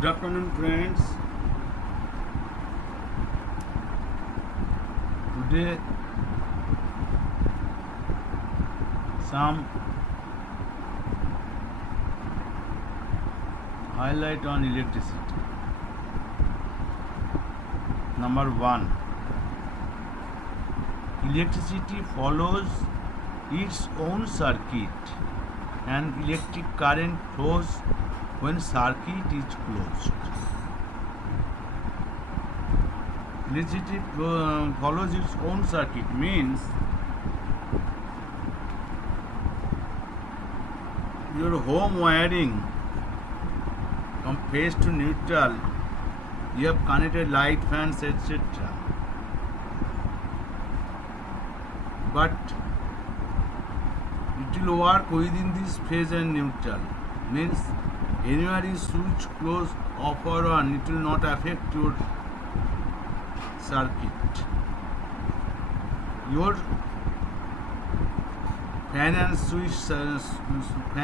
Good afternoon, friends. Today, some highlight on electricity. Number one, electricity follows its own circuit, and electric current flows when circuit is closed. Electricity follows its own circuit means your home wiring from phase to neutral, you have connected light, fans, etc. But it will work within this phase and neutral. Means anywhere is switch close, off or on, it will not affect your circuit. Your fan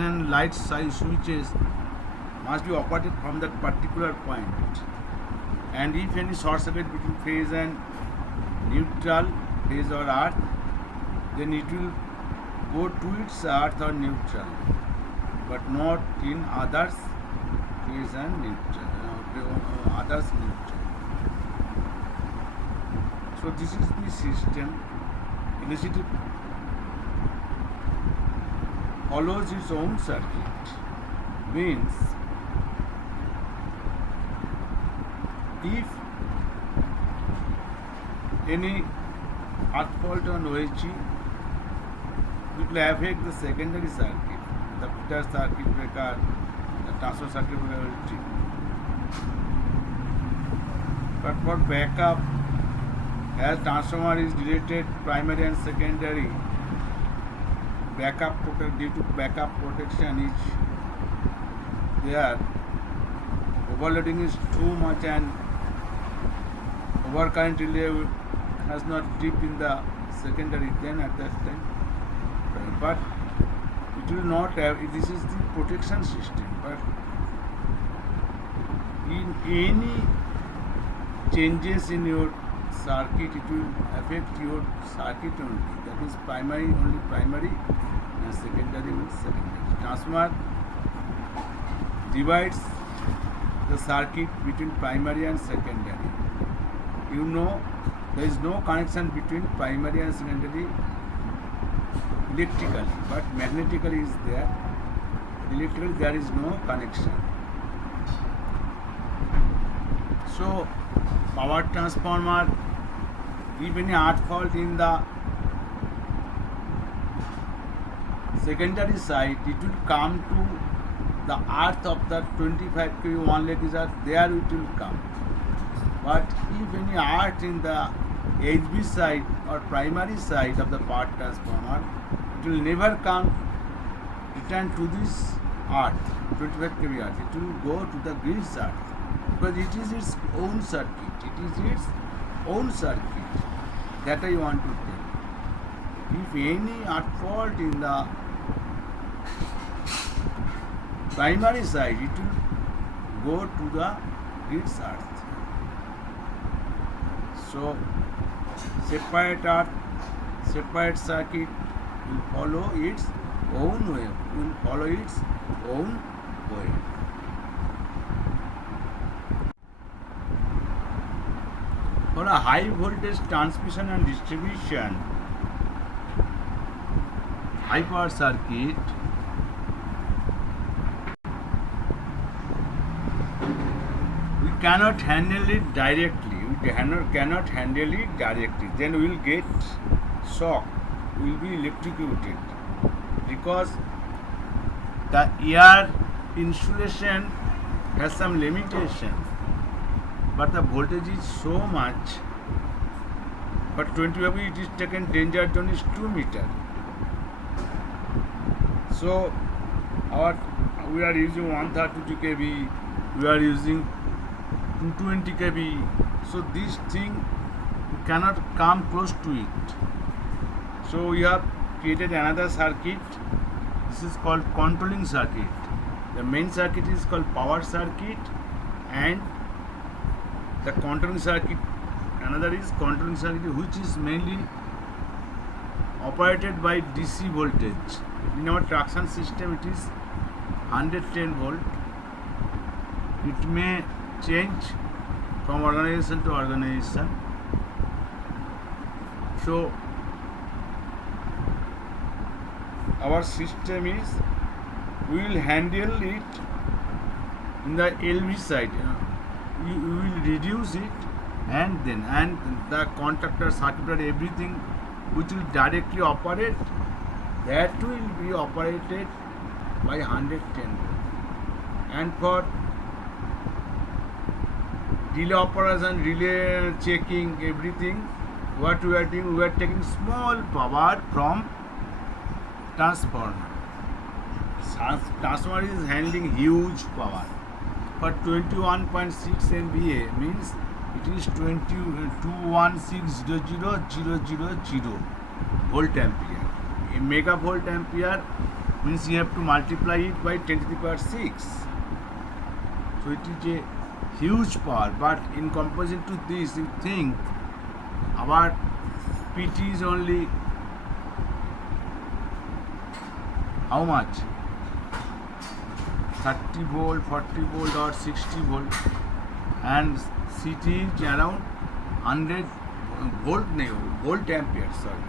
and light size switches must be operated from that particular point. And if any short circuit between phase and neutral, phase or earth, then it will go to its earth or neutral, but not in others phase and neutral, others neutral. So this is the system. Electricity follows its own circuit. Means if any earth fault on OHG, it will affect the secondary circuit, the feeder circuit breaker, the transfer circuit breaker will trip. But for backup, as transformer is related primary and secondary, due to backup protection is there, overloading is too much and overcurrent relay has not dipped in the secondary, then at that time, but it will not have, this is the protection system, but in any changes in your circuit, it will affect your circuit only, that is primary only primary and secondary will secondary. Transformer divides the circuit between primary and secondary. You know, there is no connection between primary and secondary electrically, but magnetically is there. Electrically there is no connection. So power transformer, if any earth fault in the secondary side, it will come to the earth of the 25 kV 1 leg is earth, there it will come. But if any earth in the HV side or primary side of the power transformer, it will never come return to this earth, 25 kV earth. It will go to the grid's earth because it is its own circuit. It is its own circuit. That I want to tell. If any earth fault in the primary side, it will go to the grid's earth. So separate earth, separate circuit will follow its own way. For a high voltage transmission and distribution, high power circuit, we cannot handle it directly. Cannot handle it directly. Then we will get shock. We will be electrocuted because the air insulation has some limitation. But the voltage is so much. For 25 kV, it is taken danger zone is 2 meter. So we are using 132 kV, we are using 220 kV. So this thing cannot come close to it. So we have created another circuit. This is called controlling circuit. The main circuit is called power circuit, and the controlling circuit. Another is controlling circuit, which is mainly operated by DC voltage. In our traction system, it is 110 volt. It may change from organization to organization. So our system is, we will handle it in the LV side. We will reduce it, and the contactor, circuit, everything which will directly operate, that will be operated by 110 volt. And for relay operation, relay checking, everything, what we are doing, we are taking small power from transformer. Transformer is handling huge power. For 21.6 MVA means it is 21600000 volt ampere. A megavolt ampere means you have to multiply it by 10 to the power 6. So it is a huge power, but in comparison to this, you think our PT is only how much? 30 volt, 40 volt or 60 volt, and CT is around 100 volt ampere, sorry.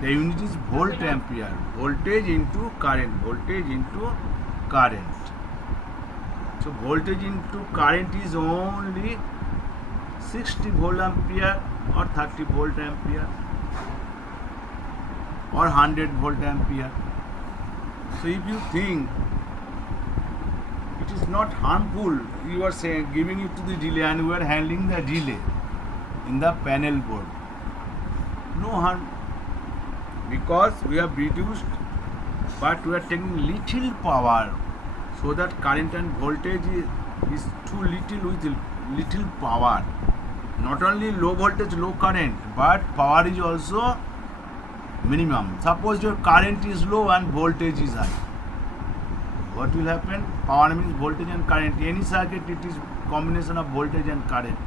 The unit is volt ampere, voltage into current, So voltage into current is only 60 volt ampere or 30 volt ampere or 100 volt ampere. So if you think it is not harmful, you are saying giving it to the relay, and we are handling the relay in the panel board. No harm, because we have reduced, but we are taking little power, so that current and voltage is too little with little power. Not only low voltage, low current, but power is also minimum. Suppose your current is low and voltage is high. What will happen? Power means voltage and current. Any circuit, it is combination of voltage and current.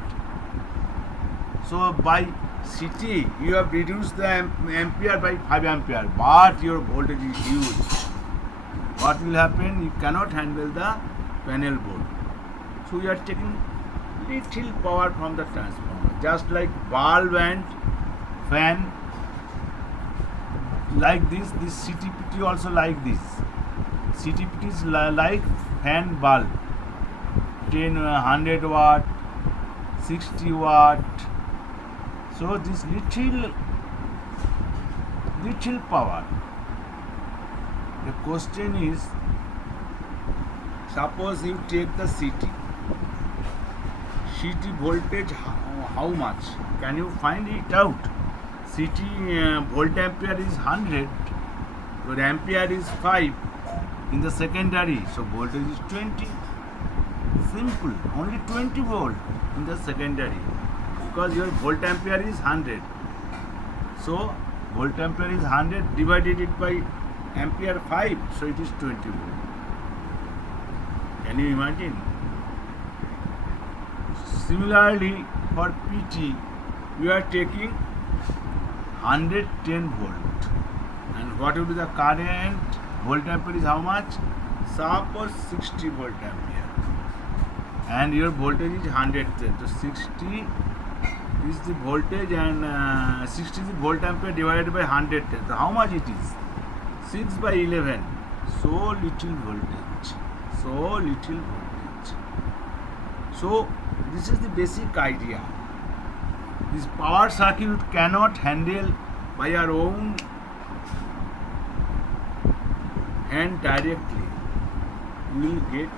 So by CT, you have reduced the ampere by 5 ampere, but your voltage is huge. What will happen? You cannot handle the panel board. So you are taking little power from the transformer, just like bulb and fan. Like this CTPT also like this. CTPT is like fan bulb, 100 watt, 60 watt. So this little power. The question is, suppose you take the CT voltage, how much? Can you find it out? CT volt ampere is 100, your ampere is 5 in the secondary, so voltage is 20. Simple, only 20 volt in the secondary, because your volt ampere is 100. So volt ampere is 100, divided it by ampere 5, so it is 20 volt. Can you imagine? Similarly, for PT, we are taking 110 volt. And what will be the current? Volt ampere is how much? Suppose 60 volt ampere. And your voltage is 110. So 60 is the voltage, and 60 is the volt ampere divided by 110. So how much it is? 6 by 11. So little voltage. So this is the basic idea. This power circuit cannot handle by our own hand directly. You will get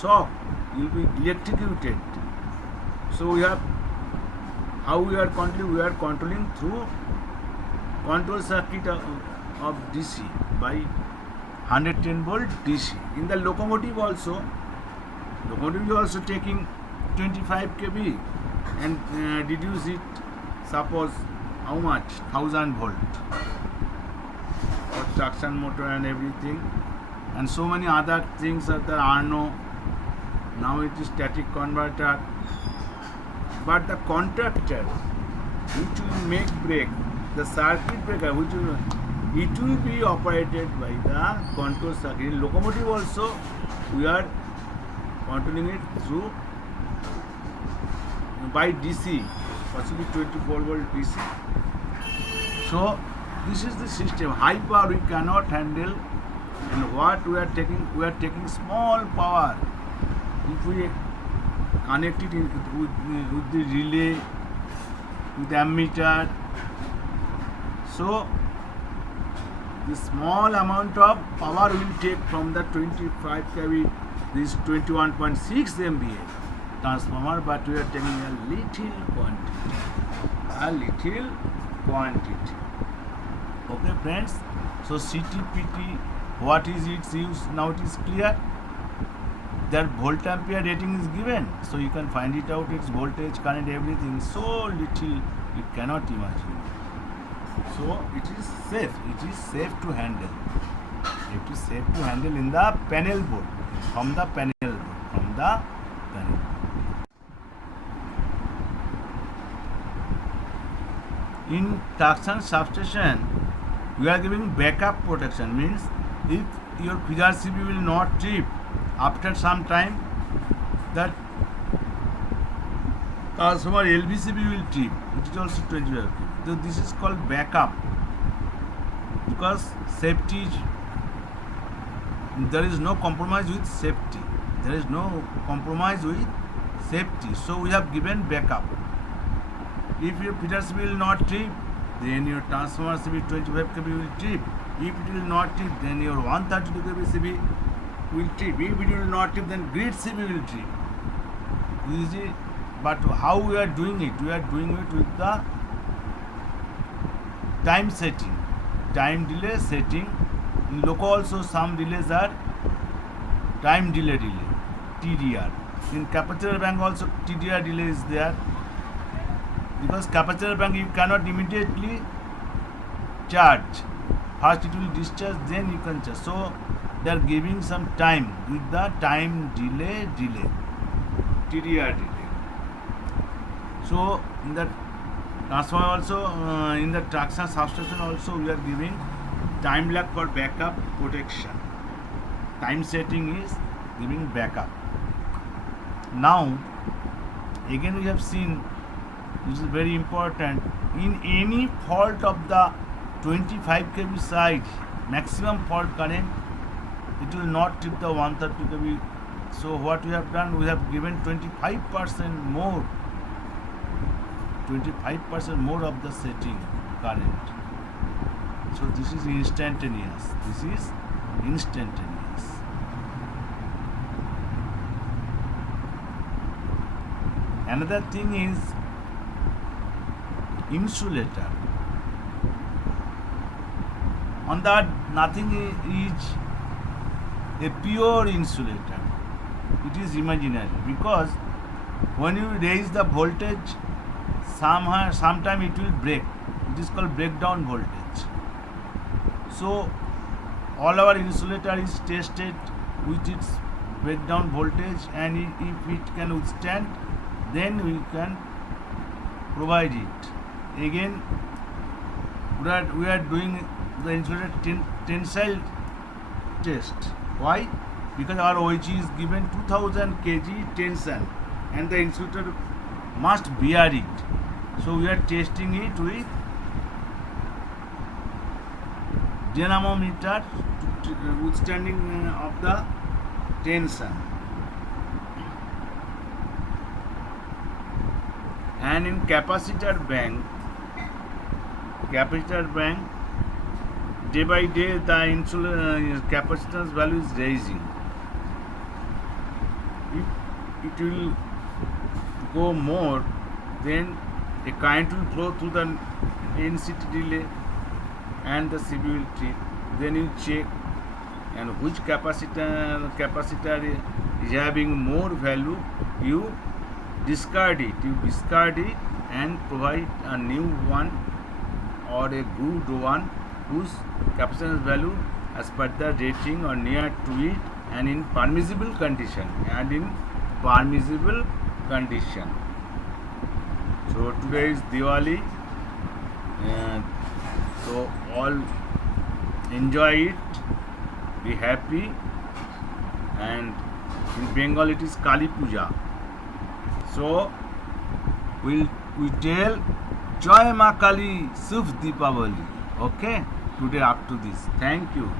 shock. You will be electrocuted. So we are controlling through control circuit of DC by 110 volt DC. In the locomotive also taking 25 kV and reduce it, suppose how much? 1000 volt for traction motor and everything, and so many other things are there. Arno Now it is static converter. But the contactor which will make break, the circuit breaker which will, it will be operated by the control circuit. In locomotive also we are controlling it through by DC, possibly 24-volt DC. So this is the system. High power we cannot handle, and what we are taking small power. If we connect it with the relay, with the ammeter, so the small amount of power will take from the 25 kV, this 21.6 MVA transformer, but we are taking a little quantity. Okay, friends. So CTPT, what is its use? Now it is clear. That volt ampere rating is given, so you can find it out. Its voltage, current, everything. So little you cannot imagine. So it is safe. It is safe to handle. It is safe to handle in the panel board. From the panel board. In traction substation, we are giving backup protection. Means if your figure CB will not trip, after some time that transformer LVCB will trip. It is also 25 kV. So this is called backup, because safety, there is no compromise with safety. There is no compromise with safety. So we have given backup. If your feeder CB will not trip, then your transformer CB 25 kV will trip. If it will not trip, then your 132 kV CB will trip. If it will not trip, then grid CB will trip. Easy. But how we are doing it? We are doing it with the time setting, time delay setting. In loco also some delays are time delay, TDR. In capacitor bank also TDR delay is there, because capacitor bank you cannot immediately charge. First it will discharge, then you can charge. So they are giving some time with the time delay, TDR delay. So in the transformer also, in the traction substation also, we are giving time lag for backup protection. Time setting is giving backup. Now again we have seen, which is very important, in any fault of the 25 kV side, maximum fault current, it will not trip the 130 kV. So what we have done, we have given 25% more of the setting current. So this is instantaneous. Another thing is insulator. On that, nothing is a pure insulator. It is imaginary, because when you raise the voltage, sometime it will break. It is called breakdown voltage. So all our insulator is tested with its breakdown voltage, and if it can withstand, then we can provide it. Again, we are doing the insulator tensile test. Why? Because our OH is given 2000 kg tension, and the insulator must bear it. So we are testing it with dynamometer to withstanding of the tension. And in capacitor bank, day by day the capacitance value is rising. If it will go more, then a current will flow through the NCT relay and the CB will trip. Then you check, and which capacitor is having more value, you discard it. And provide a new one or a good one whose capacitance value as per the rating or near to it and in permissible condition. And in permissible condition. So today is Diwali, and so all enjoy it, be happy, and in Bengal it is Kali Puja. So we tell Joy Ma Kali Shubh Deepavali. Okay, today up to this. Thank you.